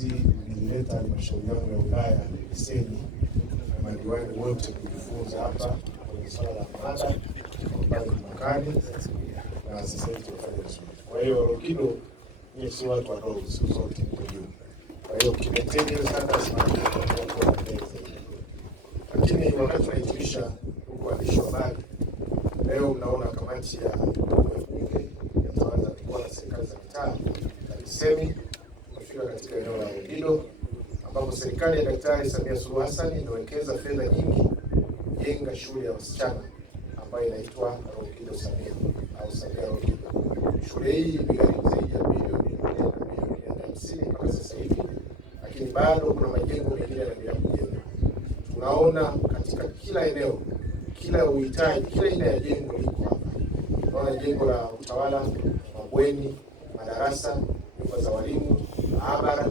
Nilileta halmashauri yangu ya wilaya Misenyi na madiwani wote kujifunza hapa kwenye swala la mada ambayo ni makali na sasa hivi tunafanya vizuri. Kwa hiyo Longido ni si watu wadogo, siku zote mko juu. Kwa hiyo kimeteni sana simamia kwa lakini wakati tunahitimisha uandishi wa habari leo, mnaona kamati ya bunge ya tawala za na serikali za mitaa na misemi katika eneo la Longido ambapo serikali ya Daktari Samia Suluhu Hassan imewekeza fedha nyingi kujenga shule ya wasichana ambayo inaitwa Longido Samia au Samia Longido. Shule hii imegharimu zaidi ya bilioni 150 mpaka sasa hivi, lakini bado kuna majengo mengine yanaendelea kujengwa. Tunaona katika kila eneo, kila uhitaji, kila aina ya jengo liko hapa. Tunaona jengo la utawala, mabweni, madarasa, nyumba za walimu, maabara,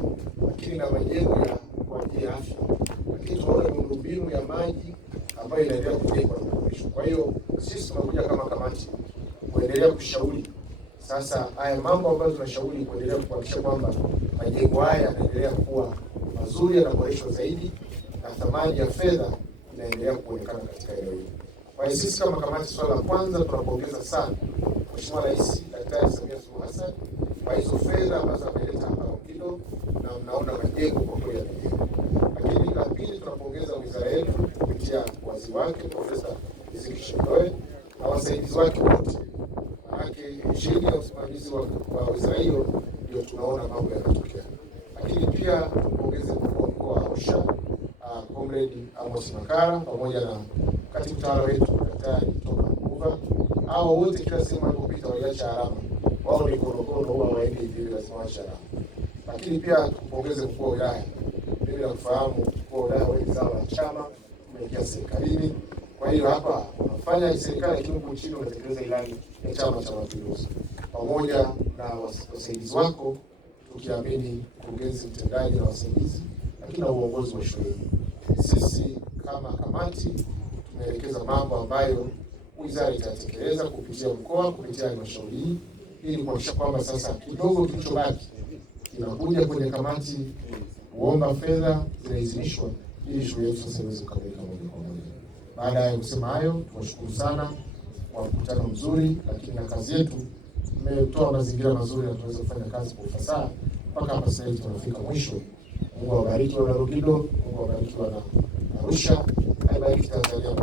lakini na majengo ya kwa ajili ya afya. Lakini tunaona miundombinu ya maji ambayo inaendelea kujengwa na kuboreshwa. Kwa hiyo sisi tunakuja kama kamati kuendelea kushauri sasa haya mambo ambayo tunashauri, kuendelea kuhakikisha kwamba majengo haya yanaendelea kuwa mazuri, yanaboreshwa zaidi na thamani ya fedha inaendelea kuonekana katika eneo hili. Kwa hiyo sisi kama kamati, swala la kwanza tunapongeza sana Mheshimiwa Rais Daktari Samia Suluhu Hassan kwa hizo fedha ambazo ameleta hapa Longido, na mnaona majengo kwa kweli yamejengwa. Lakini la pili, tunapongeza wizara yetu kupitia waziri wake Profesa Riziki Shemdoe na wasaidizi wake wote. Maanake chini ya usimamizi wa wizara hiyo ndio tunaona mambo yanatokea. Lakini pia tupongeze mkuu wa mkoa wa Arusha Comrade Amos Makala pamoja na katibu tawala wetu Daktari Thomas Mbuva. Hao wote kila sehemu walipopita waliacha alama. Wao ni konokono, huwa waende hivi, lazima waache alama. Lakini pia tupongeze mkuu wa wilaya. Mimi nakufahamu mkuu wa wilaya wengi zao la chama, umeingia serikalini. Kwa hiyo hapa unafanya serikali lakini huko chini unatekeleza ilani ya Chama cha Mapinduzi. Pamoja na wasaidizi wako, tukiamini mkurugenzi mtendaji na wasaidizi, lakini na uongozi wa shule. Sisi kama kamati tumeelekeza mambo ambayo wizara itatekeleza kupitia mkoa, kupitia halmashauri hii, ili kuhakikisha kwamba sasa kidogo kilichobaki kinakuja kwenye kamati kuomba fedha zinaidhinishwa ili shule yetu sasa iweze kukamilika moja kwa moja. Baada ya kusema hayo, tunashukuru sana kwa mkutano mzuri, lakini na kazi yetu tumetoa mazingira mazuri na tunaweza kufanya kazi kwa ufasaha mpaka hapa sasa hivi tunafika mwisho. Mungu awabariki wana Longido, Mungu awabariki wana Arusha, awabariki Tanzania.